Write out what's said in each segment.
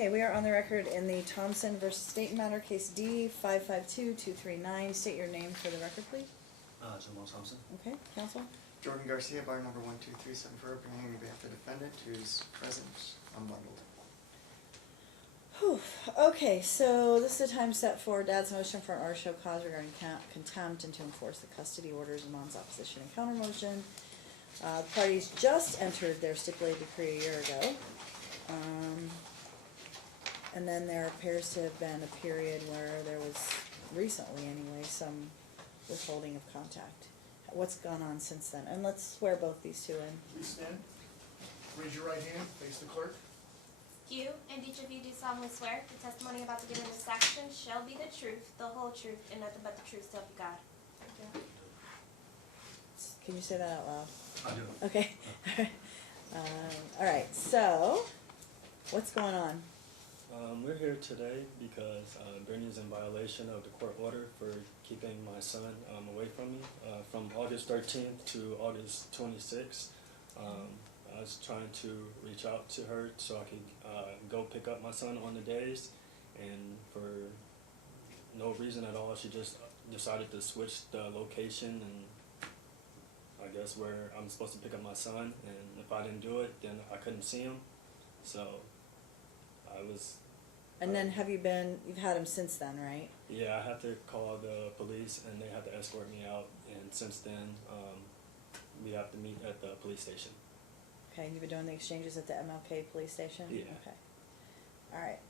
Okay, we are on the record in the Thompson versus Staten matter, case D 552239. State your name for the record, please. Jamal Thompson. Okay, counsel. Jordan Garcia, bar number 12374, bringing on behalf of the defendant, who's present, unbundled. Whew. Okay, so this is the time set for Dad's motion for an order to show cause regarding contempt and to enforce the custody orders and Mom's opposition and counter motion. The parties just entered their stipulated decree a year ago. And then there appears to have been a period where there was, recently anyway, some withholding of contact. What's gone on since then? And let's swear both these two in. Please stand. Raise your right hand. Face the clerk. You and each of you do solemnly swear the testimony about to give in this action shall be the truth, the whole truth, and nothing but the truth, so help you God. Thank you. Can you say that out loud? I do. Okay. All right, so what's going on? We're here today because Brittany is in violation of the court order for keeping my son away from me from August 13th to August 26th. I was trying to reach out to her so I could go pick up my son on the days, and for no reason at all, she just decided to switch the location and I guess where I'm supposed to pick up my son, and if I didn't do it, then I couldn't see him. So I was... And then you've had him since then, right? Yeah, I had to call the police and they had to escort me out, and since then we have to meet at the police station. Okay, you've been doing the exchanges at the MLK police station? Yeah. Okay. All right.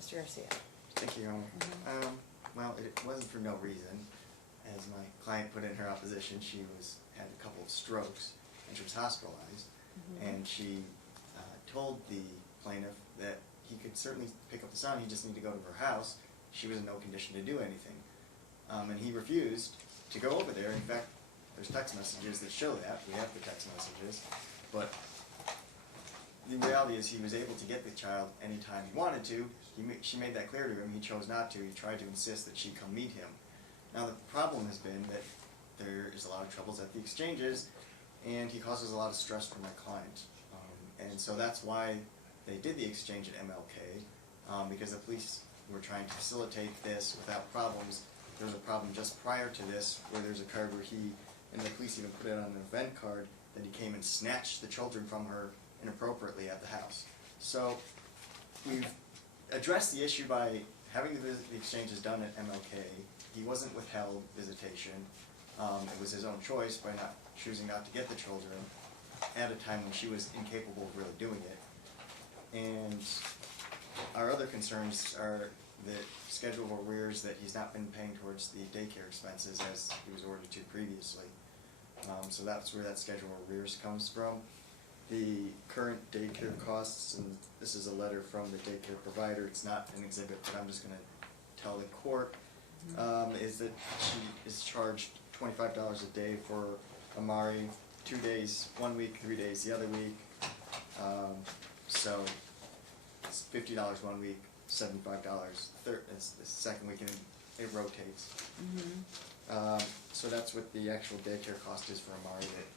Mr. Garcia. Thank you, Your Honor. Well, it wasn't for no reason. As my client put in her opposition, she had a couple of strokes and she was hospitalized. And she told the plaintiff that he could certainly pick up the son, he just needed to go to her house. She was in no condition to do anything. And he refused to go over there. In fact, there's text messages that show that. We have the text messages. But the reality is he was able to get the child anytime he wanted to. She made that clear to him. He chose not to. He tried to insist that she come meet him. Now the problem has been that there is a lot of troubles at the exchanges, and he causes a lot of stress for my client. And so that's why they did the exchange at MLK, because the police were trying to facilitate this without problems. There was a problem just prior to this where there's a card where and the police even put it on an event card, that he came and snatched the children from her inappropriately at the house. So we've addressed the issue by having the exchanges done at MLK. He wasn't withheld visitation. It was his own choice by choosing not to get the children at a time when she was incapable of really doing it. And our other concerns are the schedule of arrears that he's not been paying towards the daycare expenses as he was ordered to previously. So that's where that schedule of arrears comes from. The current daycare costs, and this is a letter from the daycare provider, it's not an exhibit, but I'm just going to tell the court, is that she is charged $25 a day for Amari, 2 days, 1 week, 3 days the other week. So it's $50 1 week, $75 the second week, and it rotates. So that's what the actual daycare cost is for Amari that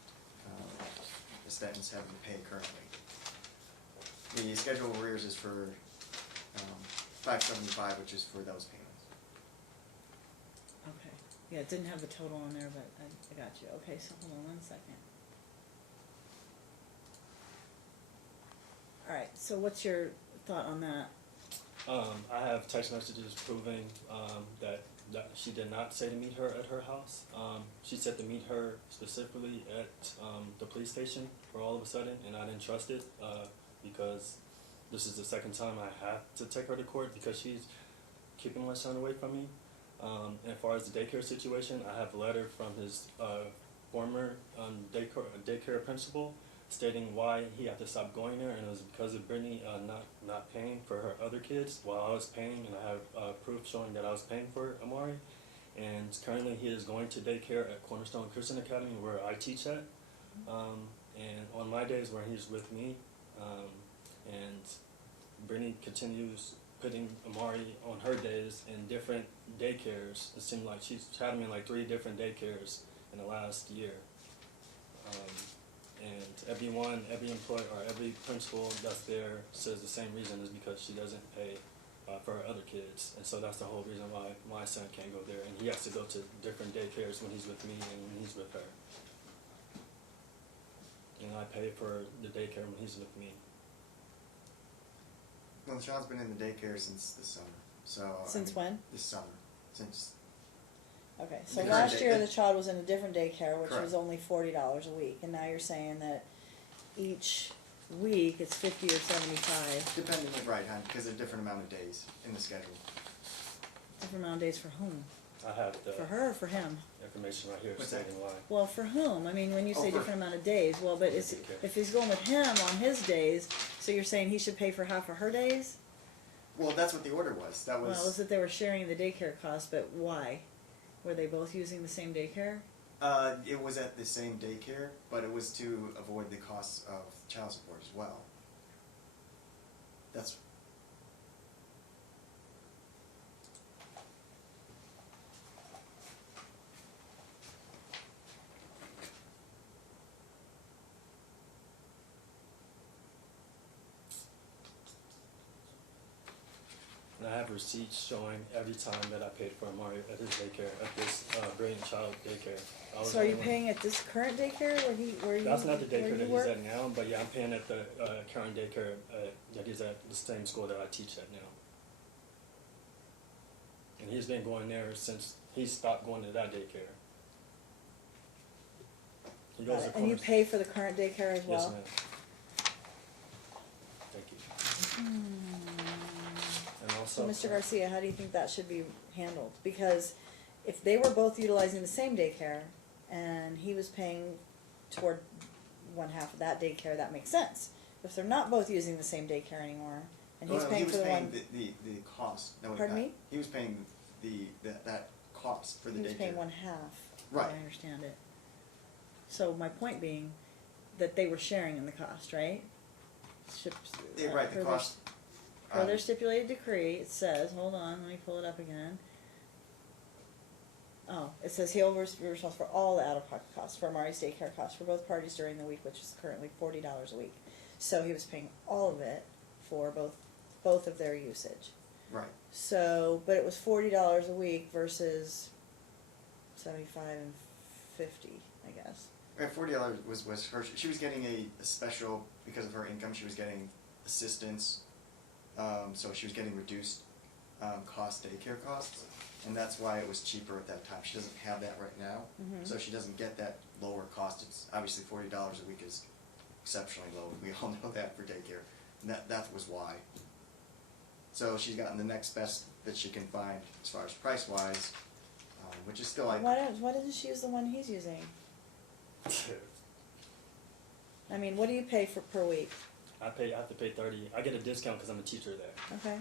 the Stentons having to pay currently. The schedule of arrears is for $575, which is for those payments. Okay. Yeah, it didn't have the total on there, but I got you. Okay, so hold on 1 second. All right, so what's your thought on that? I have text messages proving that she did not say to meet her at her house. She said to meet her specifically at the police station for all of a sudden, and I didn't trust it because this is the second time I have to take her to court because she's keeping my son away from me. And as far as the daycare situation, I have a letter from his former daycare principal stating why he had to stop going there, and it was because of Brittany not paying for her other kids while I was paying, and I have proof showing that I was paying for Amari. And currently he is going to daycare at Cornerstone Christian Academy where I teach at, and on my days where he's with me, and Brittany continues putting Amari on her days in different daycares. It seemed like she's had him in like 3 different daycares in the last year. And every employee or every principal that's there says the same reason is because she doesn't pay for her other kids. And so that's the whole reason why my son can't go there. And he has to go to different daycares when he's with me and when he's with her. And I pay for the daycare when he's with me. Well, the child's been in the daycare since this summer, so. Since when? This summer, since, Okay, so The last current year day- the child was in a different daycare, which was Correct. only $40 a week, and now you're saying that each week it's 50 or 75. depending on, right, because there's a different amount of days in the schedule. Different amount of days for whom? I have the For her or for him? information right here What's that? stating why. Well, for whom? I mean, when you Oh, say for- different amount of days, well, but it's, Daycare. if he's going with him on his days, so you're saying he should pay for half of her days? Well, that's what the order was, that Well, it was was, that they were sharing the daycare cost, but why? Were they both using the same daycare? it was at the same daycare, but it was to avoid the costs of child support as well. That's, And I have receipts showing every time that I paid for Mario at his daycare, at this Brilliant Child daycare. I was So are you only one- paying at this current daycare where you That's not the where daycare you that work? he's at now, but yeah, I'm paying at the current daycare that he's at, the same school that I teach at now. And he's been going there since he stopped going to that daycare. He Got goes it. to And you Corner- pay for the current daycare as well? Yes, ma'am. Thank you. And So, also. Mr. Garcia, how do you think that should be handled? Because if they were both utilizing the same daycare and he was paying toward one half of that daycare, that makes sense. If they're not both using the same daycare anymore and he's well, paying he for was the paying one, the cost, no, Pardon not- me? He was paying that cost for the he daycare. was paying one half. Right. I understand it. So my point being that they were sharing in the cost, right? Yeah, right, the per cost. Per their stipulated decree, it says, hold on, let me pull it up again. Oh, it says he'll be responsible for all the out-of-pocket costs for Amari's daycare costs for both parties during the week, which is currently $40 a week. So he was paying all of it for both of their usage. Right. So, but it was $40 a week versus 75 and 50, I guess. Right, $40 was her. She was getting a special because of her income. She was getting assistance, so she was getting reduced cost daycare costs, and that's why it was cheaper at that time. She doesn't have that right now, so she doesn't get that lower cost. It's obviously $40 a week is exceptionally low. We all know that for daycare, and that was why. So she's gotten the next best that she can find as far as price wise, which is still like. Why doesn't she use the one he's using? I mean, what do you pay for per week? I have to pay 30. I get a discount because I'm a teacher there. Okay.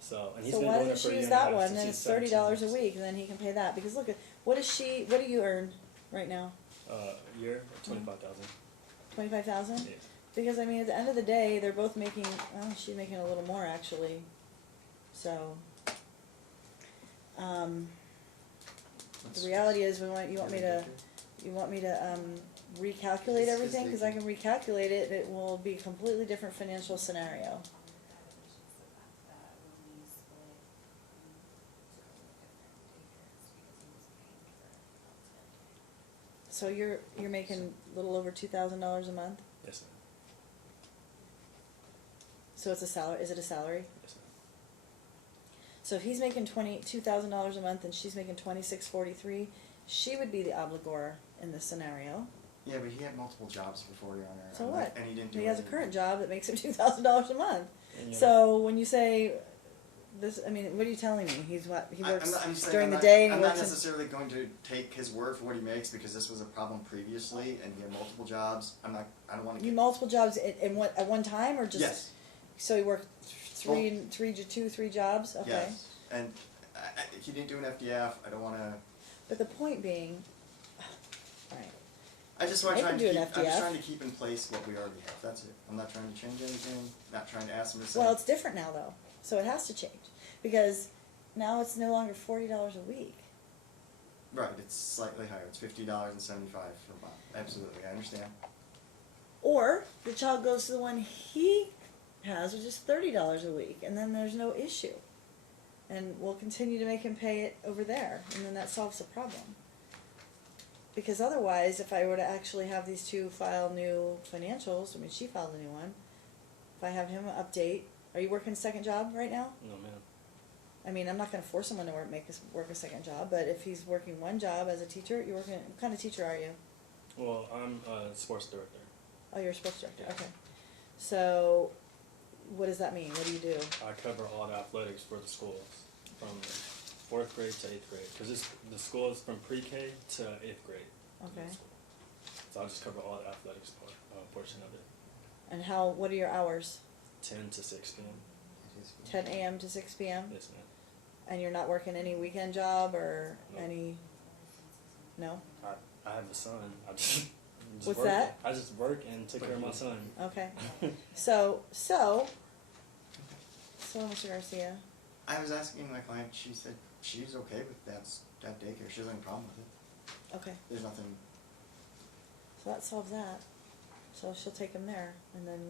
So and he's So been why doing it doesn't for she a use year and a that half one? since Then he's it's 17 $30 a months. week, and then he can pay that. Because look at what do you earn right now? A year, 25,000. 25,000. Yeah. Because I mean, at the end of the day, they're both making. Well, she's making a little more actually. So. The reality is, you want me to recalculate everything, because I can recalculate it, and it will be a completely different financial scenario. So you're making a little over $2,000 a month. Yes, ma'am. So it's a salary. Is it a salary? Yes, ma'am. So if he's making $2,000 a month and she's making $26.43, she would be the obligor in this scenario. Yeah, but he had multiple jobs before, Your Honor. So what? And he didn't do He has a any- current job that makes him $2,000 a month. And, So when you say this, I mean, what are you telling me? He works I'm saying during I'm the not- day and he I'm works. not necessarily going to take his word for what he makes because this was a problem previously, and he had multiple jobs. I don't want to. You multiple jobs at one time, or just? Yes. So he worked three jobs. Okay. Yes. And he didn't do an FDF. I don't want to. But the point being, all right. I just want I to can try do to an keep. I'm just FDF. trying to keep in place what we already have. That's it. I'm not trying to change anything. Not trying to ask him to say. Well, it's different now though, so it has to change because now it's no longer $40 a week. Right. It's slightly higher. It's $50.75 per month. Absolutely, I understand. Or the child goes to the one he has, which is $30 a week, and then there's no issue. And we'll continue to make him pay it over there, and then that solves the problem. Because otherwise, if I were to actually have these two file new financials, I mean, she filed a new one, if I have him update, are you working a second job right now? No, ma'am. I mean, I'm not going to force someone to work a second job, but if he's working one job as a teacher, you're working, what kind of teacher are you? Well, I'm a sports director. Oh, you're a sports director, Yeah. okay. So, what does that mean? What do you do? I cover all the athletics for the schools from 4th grade to 8th grade, because the school is from pre-K to 8th grade. Okay. So I just cover all the athletics portion of it. And what are your hours? 10 to 6 p.m. It is. 10 a.m. to 6 p.m.? Yes, ma'am. And you're not working any weekend job or No. any, no? I have a son. I just What's work. that? I just work and take care of my son. Okay. So, Mr. Garcia, I was asking my client, she said she's okay with that daycare, she doesn't have a problem with it. okay, There's nothing, so that solves that. So she'll take him there, and then,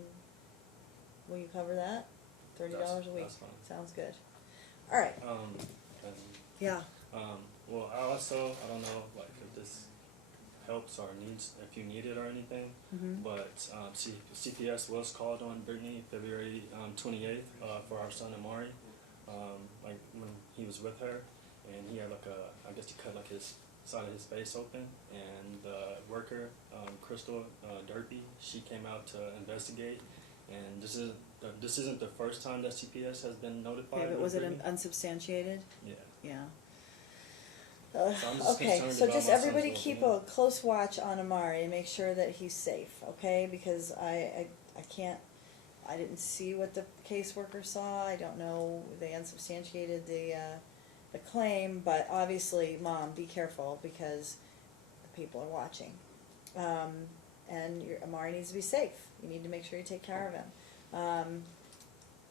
will you cover that? $30 a week? That's fine. Sounds good. All right, And, yeah, well, I don't know, like, if this helps or if you need it or anything, mhm, but CPS was called on Brittany February 28th for our son Amari, like when he was with her, and he had like I guess he cut like his side of his face open, and the worker, Crystal Derpy, she came out to investigate, and this isn't the first time that CPS has been notified. okay, but of was it Brittany. unsubstantiated? Yeah. Yeah. So I'm just Okay, concerned so about just my son's everybody keep a well-being. close watch on Amari and make sure that he's safe, okay? Because I didn't see what the caseworker saw, I don't know, they unsubstantiated the claim, but obviously, Mom, be careful, because the people are watching. And Amari needs to be safe, you need to make sure you take care of him.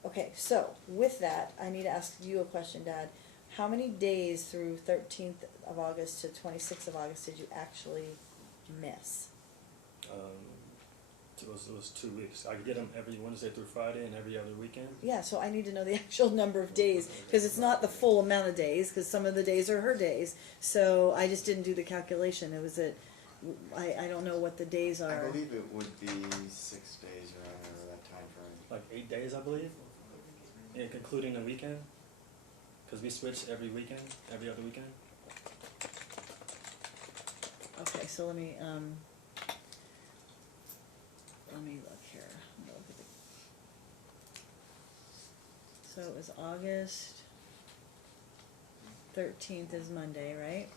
Okay, so, with that, I need to ask you a question, Dad. How many days through 13th of August to 26th of August did you actually miss? It was 2 weeks. I could get them every Wednesday through Friday and every other weekend. Yeah, so I need to know the actual number of days, because it's not the full amount of days, because some of the days are her days. So I just didn't do the calculation. It was I don't know what the days I are. believe it would be 6 days around that time frame. Like 8 days, I believe, including the weekend. Because we switch every weekend, every other weekend. Okay, so let me look here. I'm gonna look at so it was August 13th is Monday, right?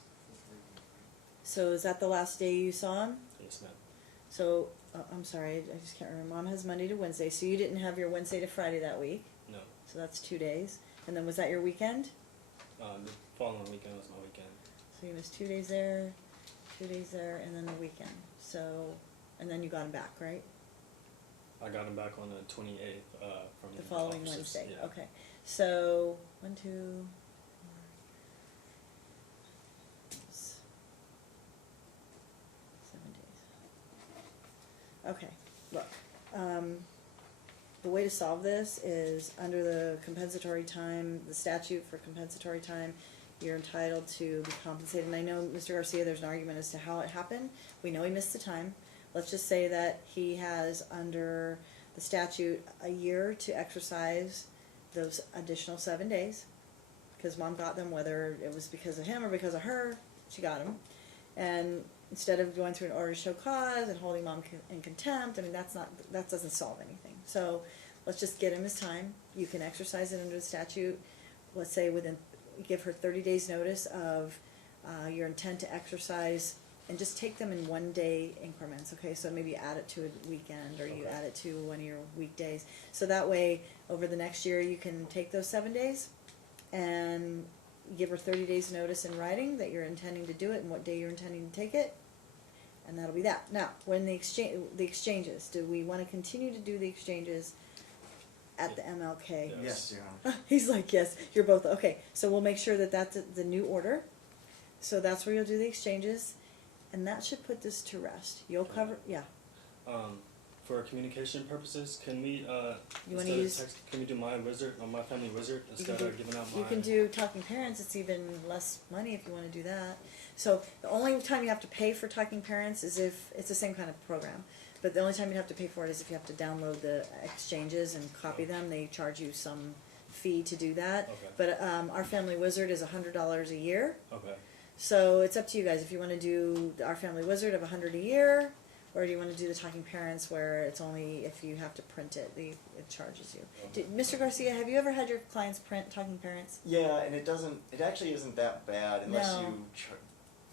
So is that the last day you saw him? Yes, ma'am. So, I'm sorry, I just can't remember. Mom has Monday to Wednesday, so you didn't have your Wednesday to Friday that week, No. so that's 2 days. And then was that your weekend? The following weekend was my weekend. So you missed 2 days there, and then the weekend. So, and then you got him back, right? I got him back on the 28th from The following officers. Wednesday, Yeah. okay. So, 1, 2, 7 days. Okay, look, the way to solve this is under the compensatory time, the statute for compensatory time, you're entitled to be compensated. And I know, Mr. Garcia, there's an argument as to how it happened. We know he missed the time. Let's just say that he has, under the statute, a year to exercise those additional 7 days, because Mom got them, whether it was because of him or because of her, she got them. And instead of going through an order to show cause and holding Mom in contempt, I mean, that doesn't solve anything. So let's just get him his time. You can exercise it under the statute. Let's say give her 30 days notice of your intent to exercise, and just take them in 1 day increments, okay? So maybe you add it to a weekend, or you Okay. add it to one of your weekdays. So that way, over the next year, you can take those 7 days and give her 30 days notice in writing that you're intending to do it and what day you're intending to take it, and that'll be that. Now, when the exchanges, do we want to continue to do the exchanges at the MLK? Yeah. Yes, Your Honor. He's like, yes, you're both, okay, so we'll make sure that that's the new order. So that's where you'll do the exchanges, and that should put this to rest. You'll cover, yeah, For communication purposes, can we, You wanna instead of use- text, can we do my wizard, or my family wizard, You instead can of giving out my? You can do Talking Parents, it's even less money if you wanna do that. So the only time you have to pay for Talking Parents is if, it's the same kind of program, but the only time you have to pay for it is if you have to download the exchanges and copy them, they charge you some fee to do that. Okay. But, our Family Wizard is $100 a year, Okay, so it's up to you guys, if you wanna do our Family Wizard of $100 a year, or do you wanna do the Talking Parents where it's only if you have to print it, it charges you. Mr. Garcia, have you ever had your clients print Talking Parents? Yeah, and it actually isn't that bad unless No. you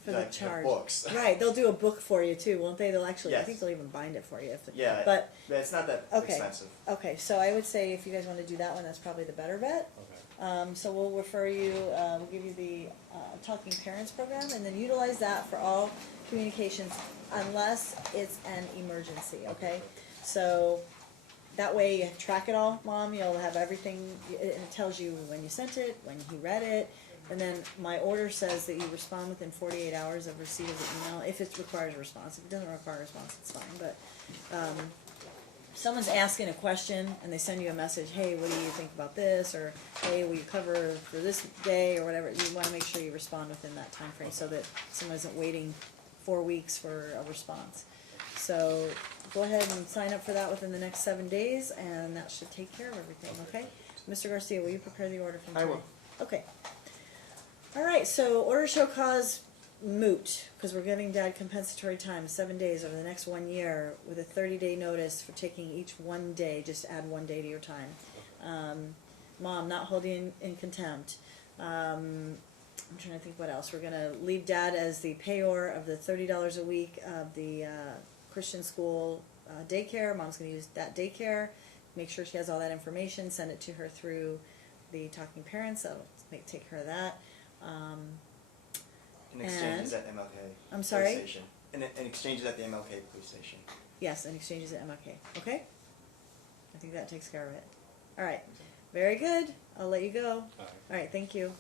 For the have charge. books. Right, they'll do a book for you too, won't they? They'll actually, I Yes. think they'll even bind it for you. Yeah, But, it's not that okay. expensive. okay, so I would say if you guys wanna do that one, that's probably the better bet. okay. So we'll refer you, we'll give you the, Talking Parents program, and then utilize that for all communications unless it's an emergency, okay? So, that way you track it all, Mom, you'll have everything, it tells you when you sent it, when he read it, and then my order says that you respond within 48 hours of receipt of the email, if it requires a response. If it doesn't require a response, it's fine, but, someone's asking a question and they send you a message, hey, what do you think about this, or hey, will you cover for this day, or whatever, you wanna make sure you respond within that time frame so that someone isn't waiting 4 weeks for a response. So, go ahead and sign up for that within the next 7 days, and that should take care of everything, okay? Mr. Garcia, will you prepare the order from I today? will. Okay. Alright, so order show cause moot, because we're giving Dad compensatory time, 7 days over the next 1 year, with a 30-day notice for taking each 1 day, just add 1 day to your time. Mom, not holding in contempt. I'm trying to think what else. We're gonna leave Dad as the payor of the $30 a week of the Christian school daycare. Mom's gonna use that daycare. Make sure she has all that information. Send it to her through the Talking Parents. That'll take care of that. And exchanges And- at MLK. I'm sorry? Police station. And exchanges at the MLK police station. Yes, and exchanges at MLK. Okay? I think that takes care of it. All right. Very good. I'll let you go. Alright. All right. Thank you.